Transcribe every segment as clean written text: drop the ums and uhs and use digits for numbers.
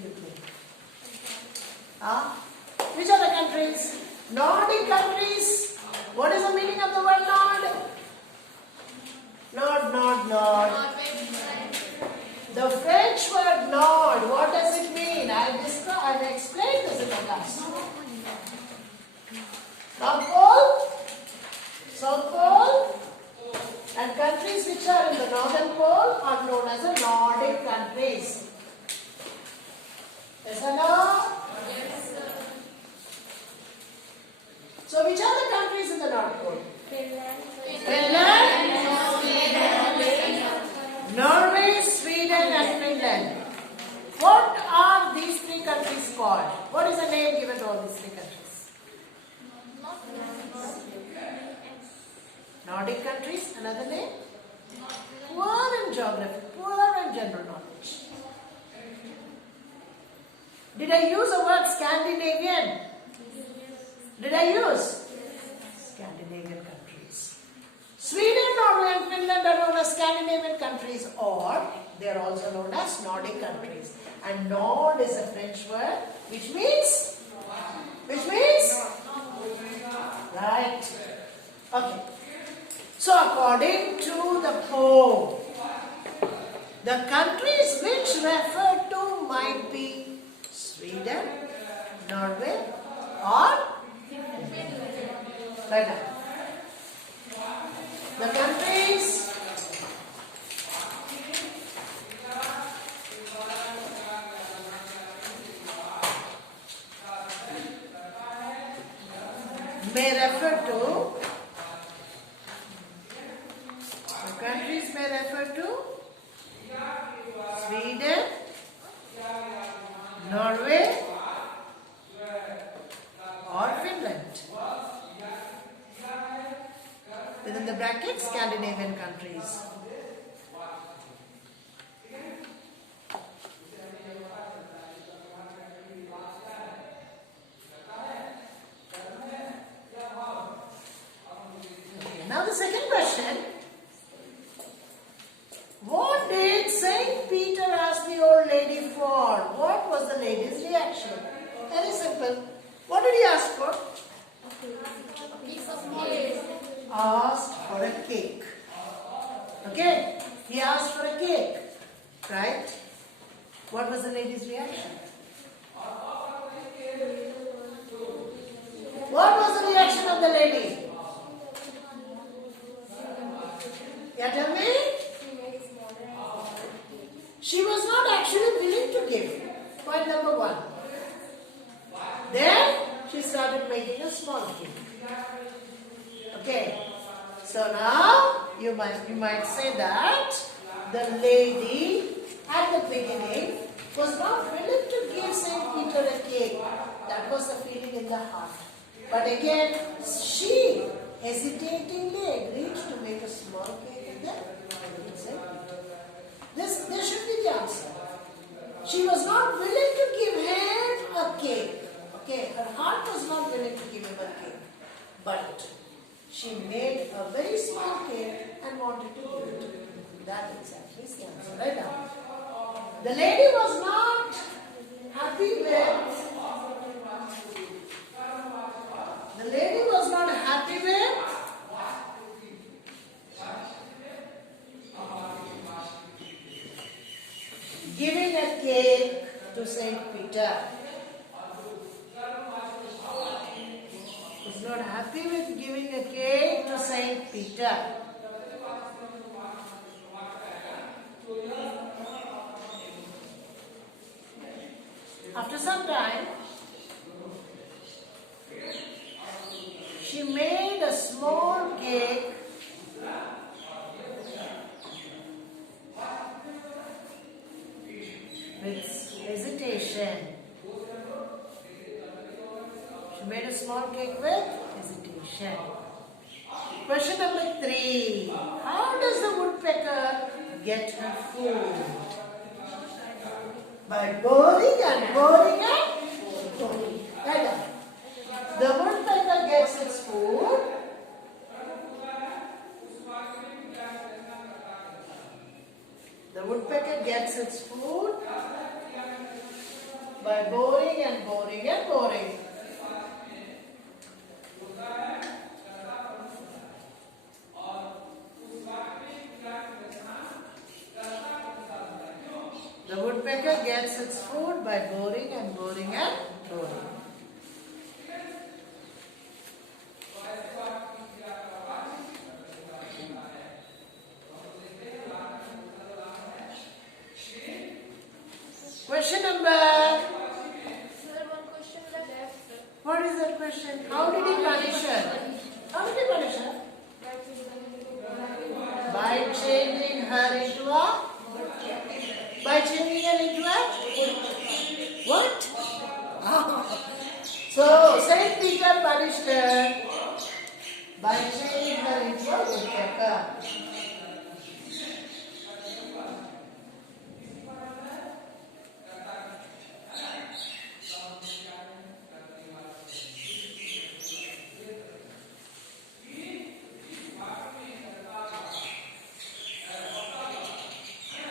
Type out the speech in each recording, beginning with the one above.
do you think? Which are the countries? Nordic countries. What is the meaning of the word Nord? Nord. The French word Nord, what does it mean? I've explained this in the class. North Pole, South Pole, and countries which are in the Northern Pole are known as the Nordic countries. Yes or no? Yes, sir. So which are the countries in the North Pole? Finland, Norway, Sweden and Finland. What are these three countries called? What is the name given to all these three countries? Nordic countries, another name? Poor in geography, poor in general knowledge. Did I use the word Scandinavian? Did I use? Scandinavian countries. Sweden, Norway and Finland are known as Scandinavian countries, or they are also known as Nordic countries. And Nord is a French word which means? Right. Okay. So according to the Pope, the countries which referred to might be Sweden, Norway or right now. The countries may refer to Sweden, Norway or Finland. Within the brackets, Scandinavian countries. Okay, now the second question. What did Saint Peter ask the old lady for? What was the lady's reaction? Very simple. What did he ask for? a piece of cake. Asked for a cake. Okay? He asked for a cake. Right? What was the lady's reaction? What was the reaction of the lady? Yeah, tell me? She was not actually willing to give. Point number one. Then she started making a small cake. Okay. So now you might say that the lady at the beginning was not willing to give Saint Peter a cake. That was the feeling in the heart. But again, she hesitatingly agreed to make a small cake and then give Saint Peter. This should be the answer. She was not willing to give him a cake. Okay, her heart was not willing to give him a cake. But she made a very small cake and wanted to give it to him. That exactly is the answer. Right now. The lady was not happy with. The lady was not happy with. Giving a cake to Saint Peter. Was not happy with giving a cake to Saint Peter. After some time, she made a small cake with hesitation. She made a small cake with hesitation. Question number 3. How does the woodpecker get her food? By boring and boring and boring. Right now. The woodpecker gets its food. The woodpecker gets its food by boring and boring and boring. The woodpecker gets its food by boring and boring and boring. Question number. Sir, one question left. What is that question? How did he punish her? How did he punish her? By changing her into a? By changing her into a? What? So, Saint Peter punished her by changing her into a woodpecker.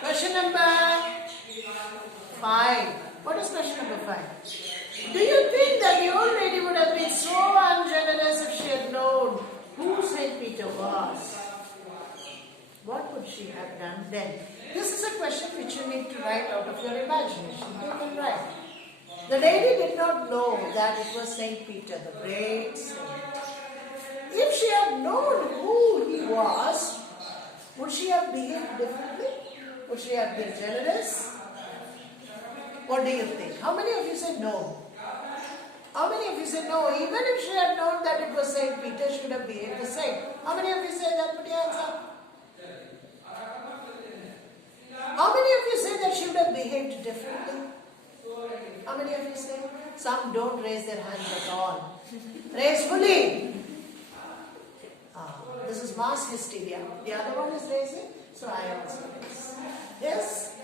Question number 5. What is question number 5? Do you think that the old lady would have been so ungenerous if she had known who Saint Peter was? What would she have done then? This is a question which you need to write out of your imagination. You can write. The lady did not know that it was Saint Peter, the great saint. If she had known who he was, would she have behaved differently? Would she have been generous? What do you think? How many of you say no? How many of you say no? Even if she had known that it was Saint Peter, she would have behaved the same. How many of you say that? Put your hands up. How many of you say that she would have behaved differently? How many of you say? Some don't raise their hands at all. Raise fully. This is mass hysteria. The other one is raising, so I also raise. Yes?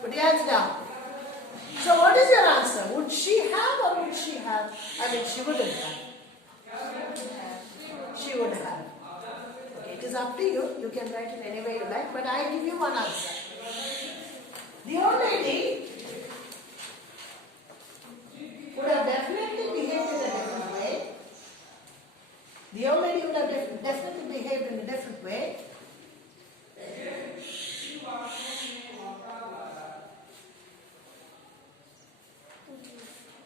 Put your hands down. So what is your answer? Would she have or would she have? I mean, she wouldn't have. She would have. Okay, it is up to you. You can write it any way you like, but I give you one answer. The old lady would have definitely behaved in a different way. The old lady would have definitely behaved in a different way.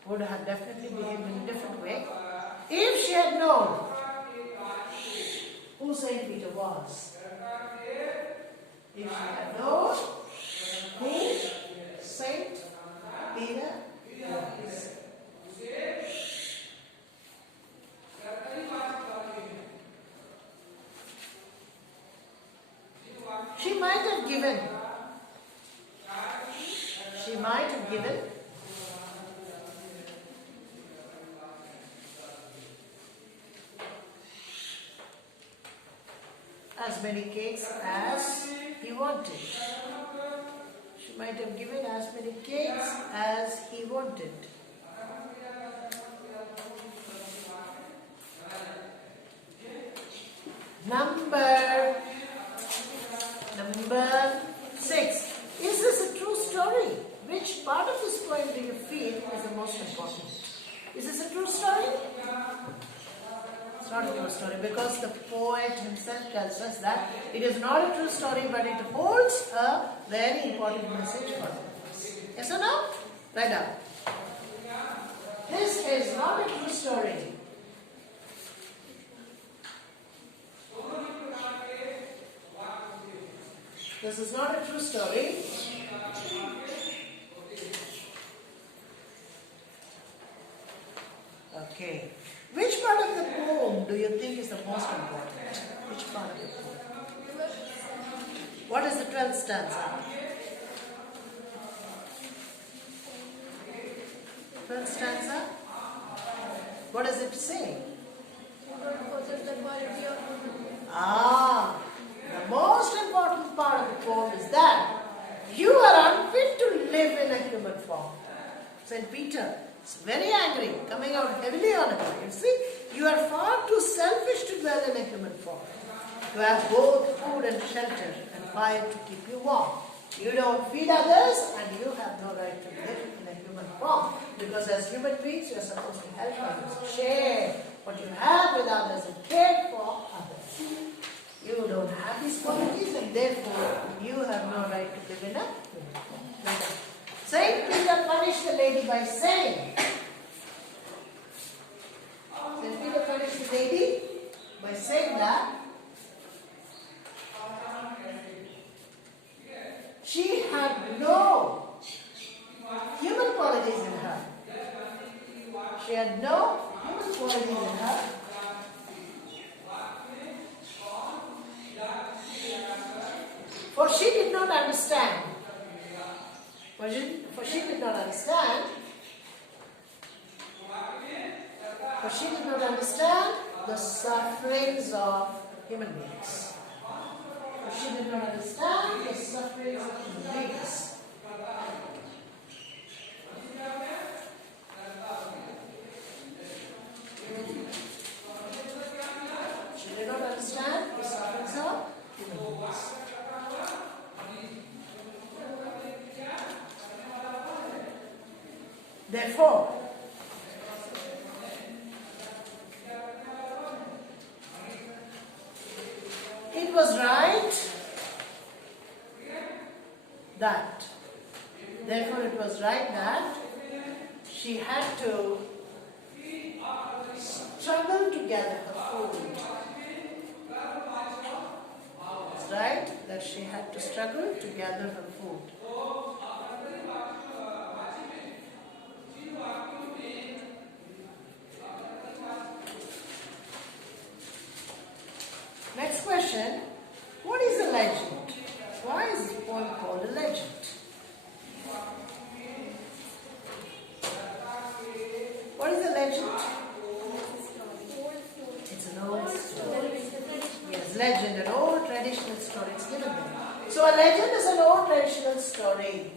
Would have definitely behaved in a different way if she had known who Saint Peter was. If she had known who Saint Peter was. She might have given. She might have given. As many cakes as he wanted. She might have given as many cakes as he wanted. Number 6. Is this a true story? Which part of this poem do you feel is the most important? Is this a true story? It's not a true story because the poet himself tells us that it is not a true story, but it holds a very important message for us. Yes or no? Write down. This is not a true story. This is not a true story. Okay. Which part of the poem do you think is the most important? Which part of the poem? What is the 12th stanza? 12th stanza? What does it say? The most important part of the poem is that you are unfit to live in a human form. St. Peter is very angry, coming out heavily on her. You see, you are far too selfish to dwell in a human form. To have both food and shelter and fire to keep you warm. You don't feed others and you have no right to live in a human form. Because as human beings, you are supposed to help others, share what you have with others and care for others. You don't have these qualities and therefore you have no right to live in a freedom. Saint Peter punished the lady by saying, Saint Peter punished the lady by saying that she had no human qualities in her. She had no human qualities in her. For she did not understand. For she did not understand. For she did not understand the sufferings of human beings. For she did not understand the sufferings of human beings. She did not understand the sufferings of human beings. Therefore, it was right that, she had to struggle to gather her food. It's right that she had to struggle to gather her food. Next question. What is a legend? Why is this poem called a legend? What is a legend? It's an old story. Yes, legend, an old traditional story. It's given there. So a legend is an old traditional story.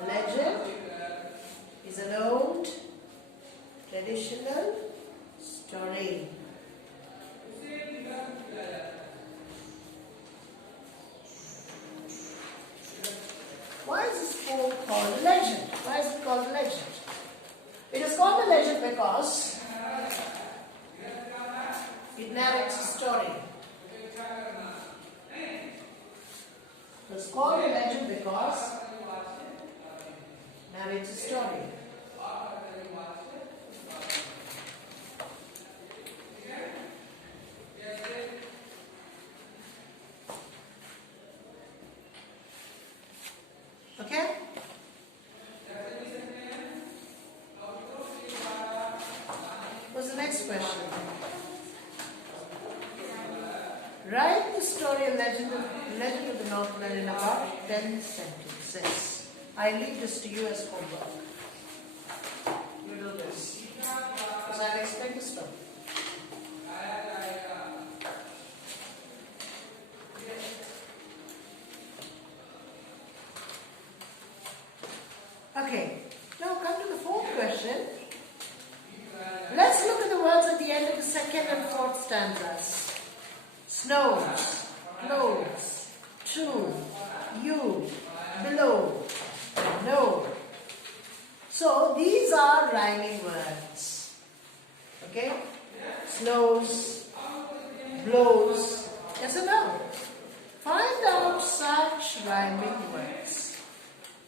A legend is an old traditional story. Why is this poem called a legend? Why is it called a legend? It is called a legend because it narrates a story. It's called a legend because it narrates a story. Okay? What's the next question? Write the story of Legend of the Northland in about 10 sentences. I leave this to you as homework. You do this. Because I'll explain the story. Okay, now come to the fourth question. Let's look at the words at the end of the second and fourth stanzas. Snows, clothes, true, you, below, no. So these are rhyming words. Okay? Snows, blows, yes or no? Find out such rhyming words.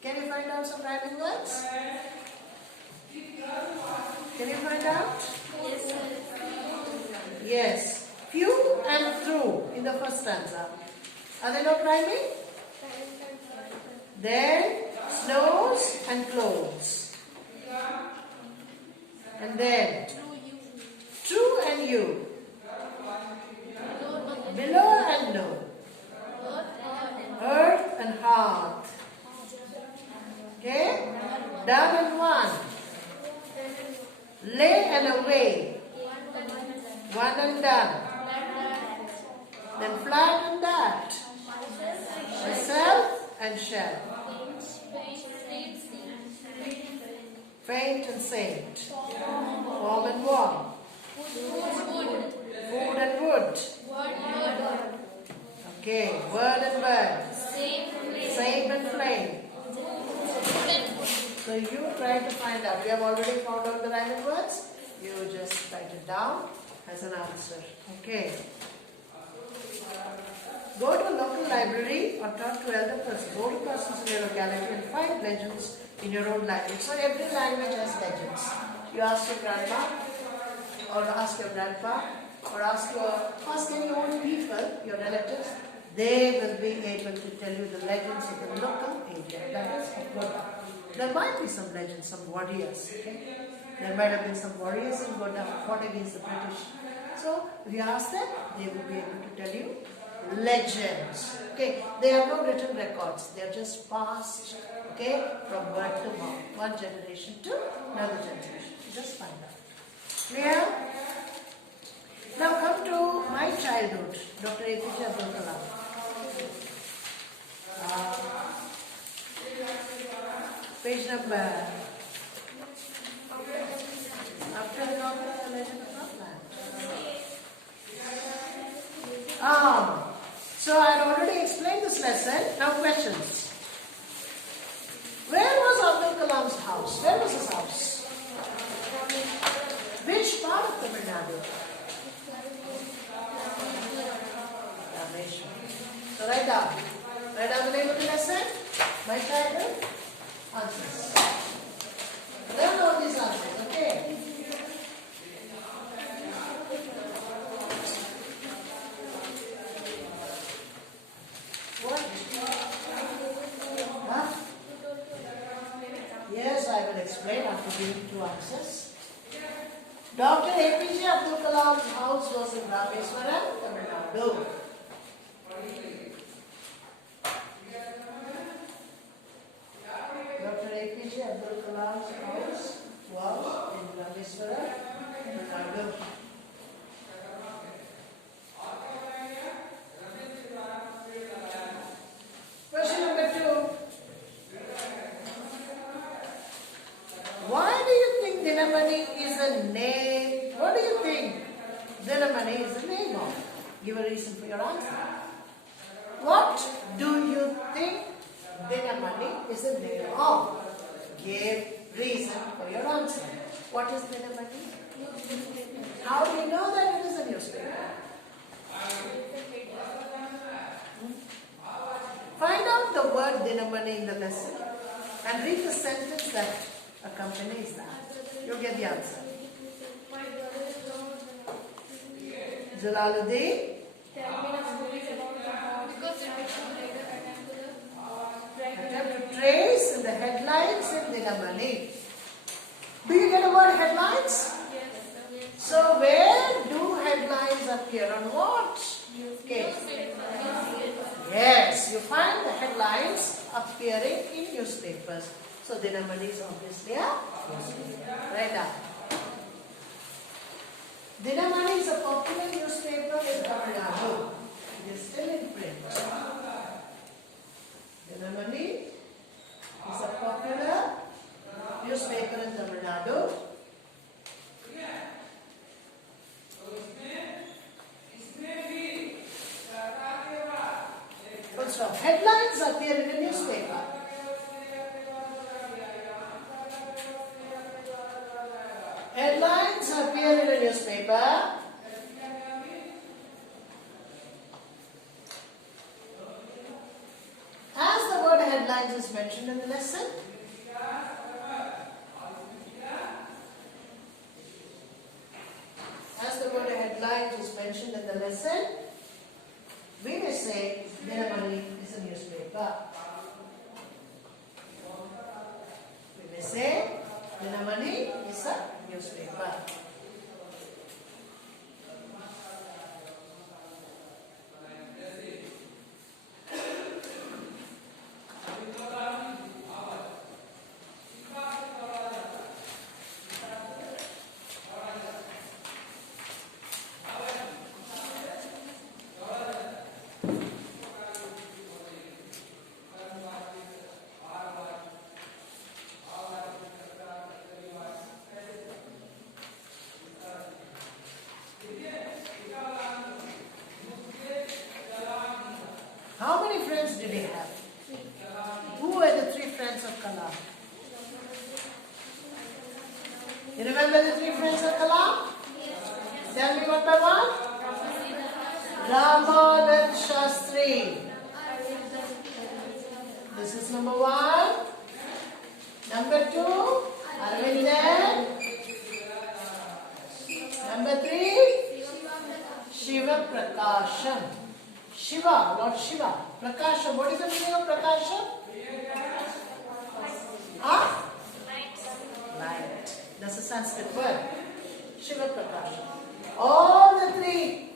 Can you find out some rhyming words? Can you find out? Yes, sir. Yes. Few and through in the first stanza. Are they not rhyming? Then snows and clothes. And then true and you. Below and no. Earth and heart. Okay? Done and one. Lay and away. One and done. Then flat and that. Myself and shall. Faint and saint. Form and warm. Food and wood. Okay. Word and bird. Same and flame. So you try to find out. You have already found out the rhyming words. You just write it down as an answer. Okay. Go to a local library or talk to elder persons. Go to persons in your locality and find legends in your own language. So every language has legends. You ask your grandma, or ask your grandpa, or ask any old people, your relatives. They will be able to tell you the legends of the local area. That is of Godda. There might be some legends, some warriors. Okay? There might have been some warriors in Godda who fought against the British. So if you ask them, they will be able to tell you legends. Okay? They have no written records. They are just passed, okay, from word to mouth, one generation to another generation. Just find out. Clear? Now come to my childhood, Dr. APJ Abdul Kalam. Page number. After the novel, the legend of Northland. So I had already explained this lesson. Now questions. Where was Abdul Kalam's house? Where was his house? Which part of Tamil Nadu? So write down. Write down the name of the lesson. My childhood. Answers. Learn all these answers, okay? What? Huh? Yes, I will explain after giving two answers. Dr. APJ Abdul Kalam's house was in Rameswaram, Tamil Nadu. Dr. APJ Abdul Kalam's house was in Rameswaram, Tamil Nadu. Question number 2. Why do you think Dinamani is a name? What do you think Dinamani is a name of? Give a reason for your answer. What do you think Dinamani is a name of? Give reason for your answer. What is Dinamani? How do you know that it is a newspaper? Find out the word Dinamani in the lesson and read the sentence that accompanies that. You'll get the answer. Jalaluddin. Attempt to trace in the headlines in Dinamani. Do you get the word headlines? So where do headlines appear? On what? Okay. Yes, you find the headlines appearing in newspapers. So Dinamani is obviously a newspaper. Right now. Dinamani is a popular newspaper in Tamil Nadu. It is still in print. Dinamani is a popular newspaper in Tamil Nadu. Also, headlines appear in a newspaper. Headlines appear in a newspaper. As the word headlines is mentioned in the lesson, we may say Dinamani is a newspaper. We may say Dinamani is a newspaper. How many friends did he have? Who were the three friends of Kalam? You remember the three friends of Kalam? Tell me one by one. Ramanand Shastri. This is number one. Number two, Arvindan. Number three, Shiva Prakasham. Shiva, Lord Shiva. Prakasham. What is the meaning of Prakasham? Huh? Light. That's a Sanskrit word. Shiva Prakasham. All the three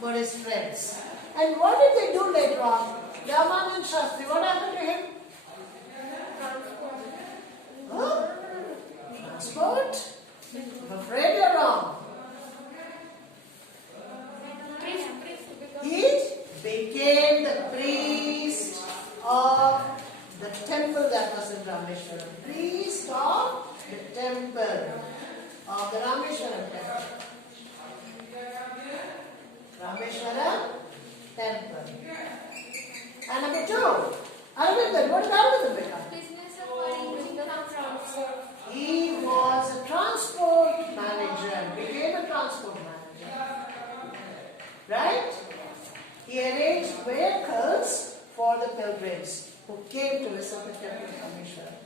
were his friends. And what did they do later on? Ramanand Shastri, what happened to him? Huh? Transport? I'm afraid you're wrong. He became the priest of the temple that was in Rameshwaram. Priest of the temple of the Rameshwaram temple. Rameshwaram temple. And number two, Arvindan. What did Arvindan become? Business of arranging the transport. He was a transport manager, became a transport manager. Right? He arranged vehicles for the pilgrims who came to visit the temple of Rameshwaram.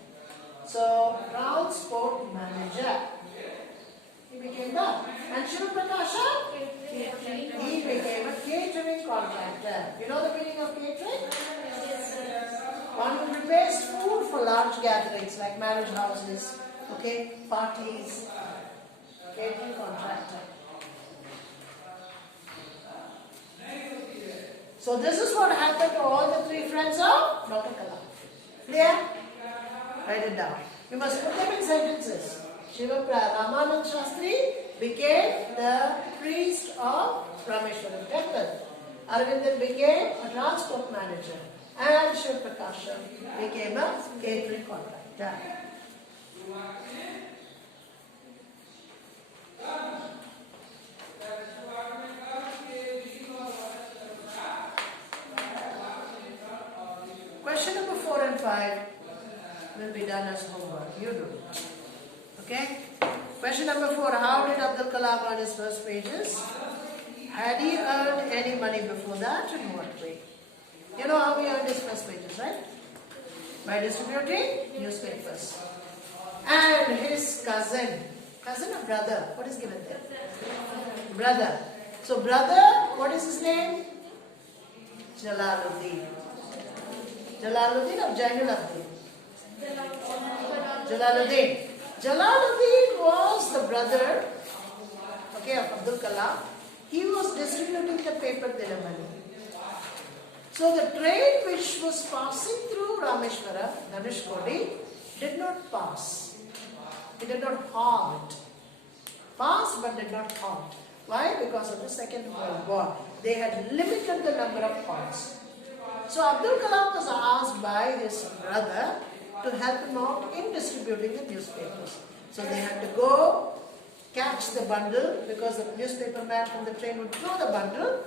So, transport manager. He became that. And Shiva Prakasha? He became a catering contractor. You know the meaning of catering? One who prepares food for large gatherings like marriage houses, okay, parties, catering contractor. So this is what happened to all the three friends of Dr. Kalam. Clear? Write it down. You must put them in sentences. Shiva Ramanand Shastri became the priest of Rameshwaram temple. Arvindan became a transport manager. And Shiva Prakasha became a catering contractor. Question number 4 and 5 will be done as homework. You do it. Okay? Question number 4. How did Abdul Kalam earn his first wages? Had he earned any money before that? In what way? You know how he earned his first wages, right? By distributing newspapers. And his cousin or brother, what is given there? Brother. So brother, what is his name? Jalaluddin. Jalaluddin or Jainuddin? Jalaluddin. Jalaluddin was the brother, okay, of Abdul Kalam. He was distributing the paper Dinamani. So the train which was passing through Rameshwara, Dhanushkodi, did not pass. It did not halt. Passed but did not halt. Why? Because of the Second World War. They had limited the number of halts. So Abdul Kalam was asked by his brother to help him out in distributing the newspapers. So they had to go catch the bundle because the newspaper man from the train would throw the bundle.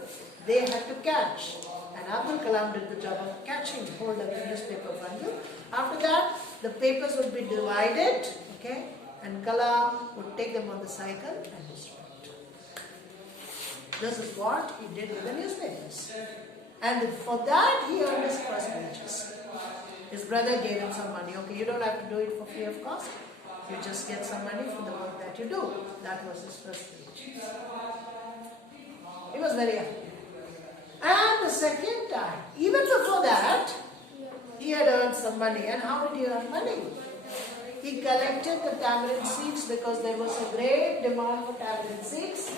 They had to catch. And Abdul Kalam did the job of catching hold of the newspaper bundle. After that, the papers would be divided, okay, and Kalam would take them on the cycle and distribute. This is what he did with the newspapers. And for that, he earned his first wages. His brother gave him some money. Okay, you don't have to do it for free of cost. You just get some money for the work that you do. That was his first wage. He was very happy. And the second time, even before that, he had earned some money. And how did he earn money? He collected the tamarind seeds because there was a great demand for tamarind seeds.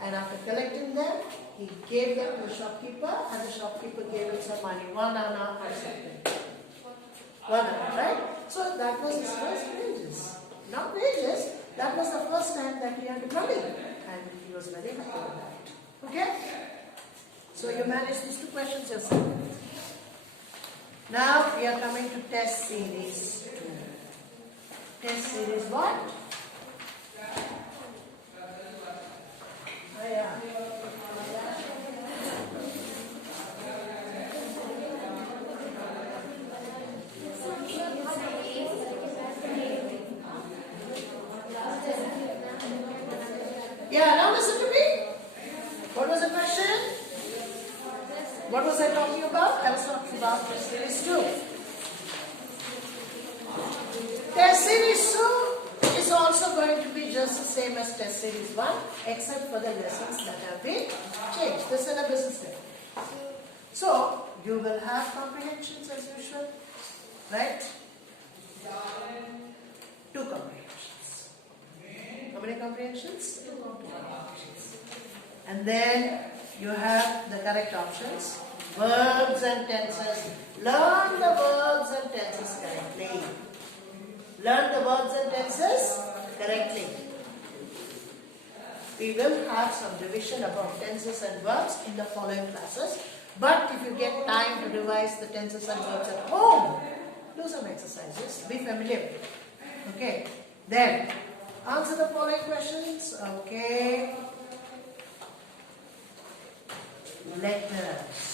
And after collecting them, he gave them to the shopkeeper, and the shopkeeper gave him some money, 1 anna or something. 1 anna, right? So that was his first wages. Not wages, that was the first time that he earned money. And he was very happy with that. Okay? So you managed these 2 questions yourself. Now we are coming to test series 2. Test series what? Oh, yeah. was I talking about? I was talking about test series 2. Test series 2 is also going to be just the same as test series 1, except for the lessons that have been changed. The syllabus is there. So, you will have comprehensions as usual, right? 2 comprehensions. How many comprehensions? 2 comprehensions. And then you have the correct options. Verbs and tenses. Learn the verbs and tenses correctly. Learn the verbs and tenses correctly. We will have some revision about tenses and verbs in the following classes. But if you get time to revise the tenses and verbs at home, do some exercises. Be familiar with it. Okay. Then, answer the following questions. Okay. Letters.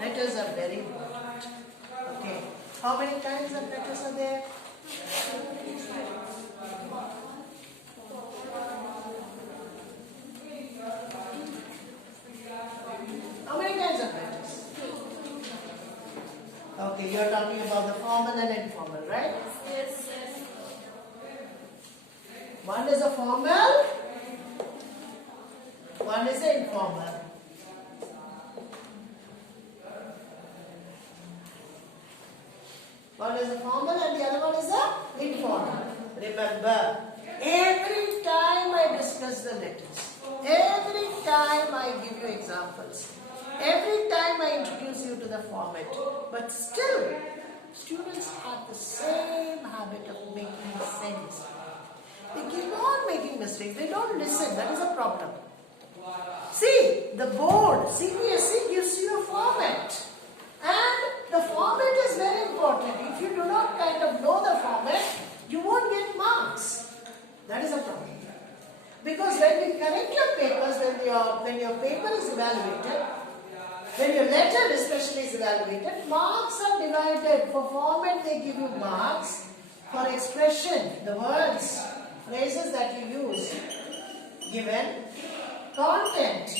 Letters are very important. Okay. How many kinds of letters are there? How many kinds of letters? Okay, you are talking about the formal and informal, right? Yes. One is a formal, one is an informal. One is a formal and the other one is a informal. Remember, every time I discuss the letters, every time I give you examples, every time I introduce you to the format, but still, students have the same habit of making sense. They keep on making mistakes. They don't listen. That is a problem. See, the board, CBSE gives you a format. And the format is very important. If you do not kind of know the format, you won't get marks. That is a problem. Because when we correct your papers, when your paper is evaluated, when your letter especially is evaluated, marks are divided. For format, they give you marks. For expression, the words, phrases that you use, given. Content,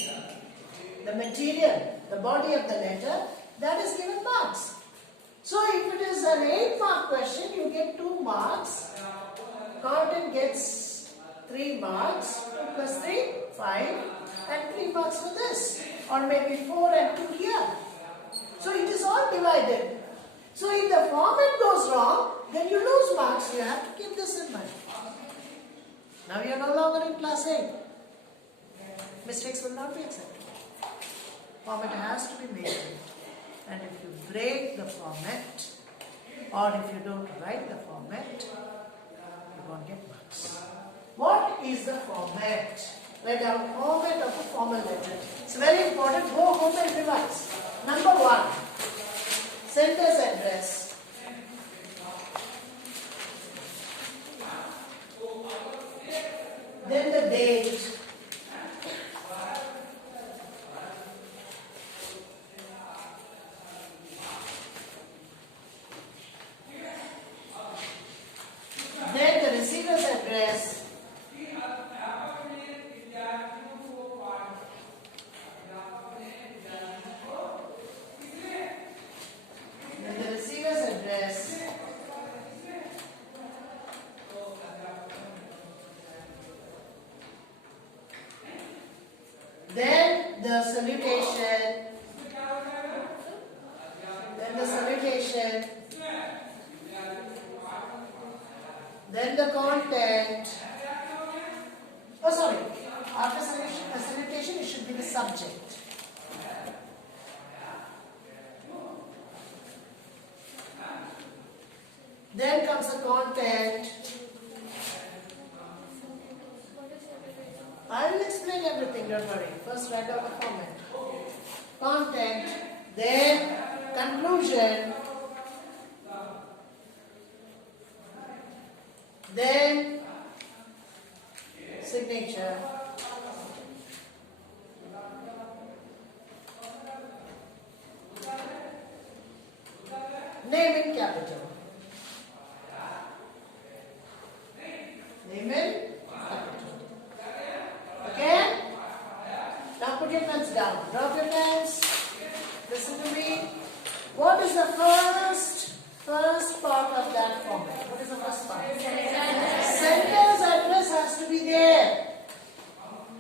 the material, the body of the letter, that is given marks. So if it is an 8-mark question, you get 2 marks. Content gets 3 marks. 2 plus 3, 5. And 3 marks for this. Or maybe 4 and 2 here. So it is all divided. So if the format goes wrong, then you lose marks. You have to keep this in mind. Now you are no longer in class 8. Mistakes will not be accepted. Format has to be maintained. And if you break the format, or if you don't write the format, you won't get marks. What is the format? Write down format of a formal letter. It's very important. Go home and revise. Number 1, sender's address. Then the date. Then the receiver's address. Then the receiver's address. Then the salutation. Then the salutation. Then the content. Oh, sorry. After salutation, it should be the subject. Then comes the content. I will explain everything, don't worry. First write down the format. Content, then conclusion, then signature, name in capital. Name in capital. Okay? Now put your pens down. Drop your pens. What is the first part of that format? What is the first part? Sender's address has to be there.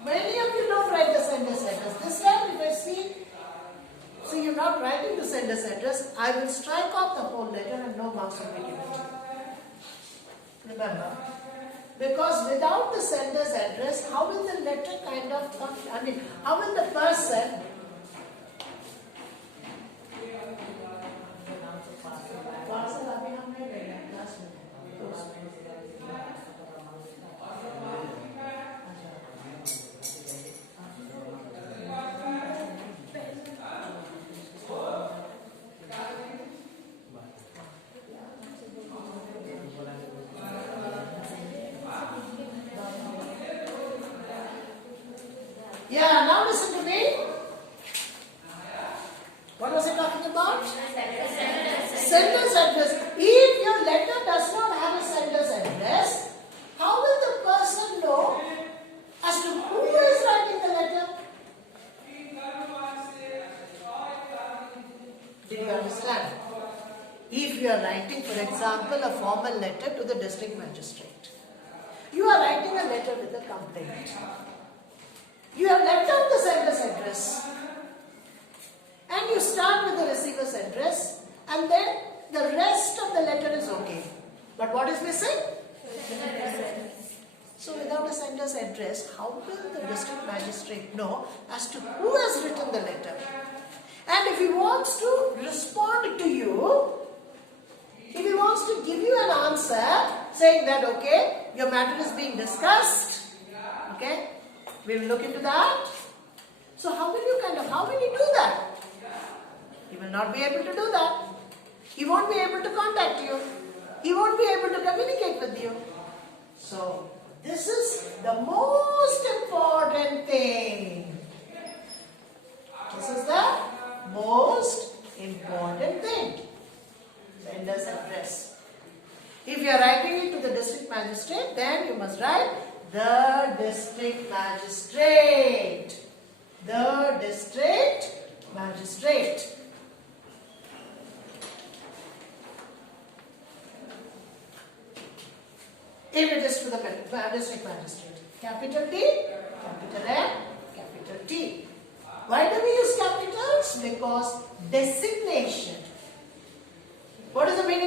Many of you don't write the sender's address. This time, if I see you're not writing the sender's address, I will strike off the whole letter and no marks will be given to you. Remember, because without the sender's address, how will the letter kind of come? I mean, how will the person? Yeah, now listen to me. What was I talking about? Sender's address. If your letter does not have a sender's address, how will the person know as to who is writing the letter? Did you understand? If you are writing, for example, a formal letter to the district magistrate, you are writing a letter with a complaint. You have left out the sender's address and you start with the receiver's address and then the rest of the letter is okay. But what is missing? So without a sender's address, how will the district magistrate know as to who has written the letter? And if he wants to respond to you, if he wants to give you an answer saying that, okay, your matter is being discussed, okay, we will look into that. So how will he do that? He will not be able to do that. He won't be able to contact you. He won't be able to communicate with you. So this is the most important thing. This is the most important thing. Sender's address. If you are writing it to the district magistrate, then you must write the district magistrate. The district magistrate. If it is to the district magistrate. Capital D, capital M, capital T. Why do we use capitals? Because designation. What is the meaning of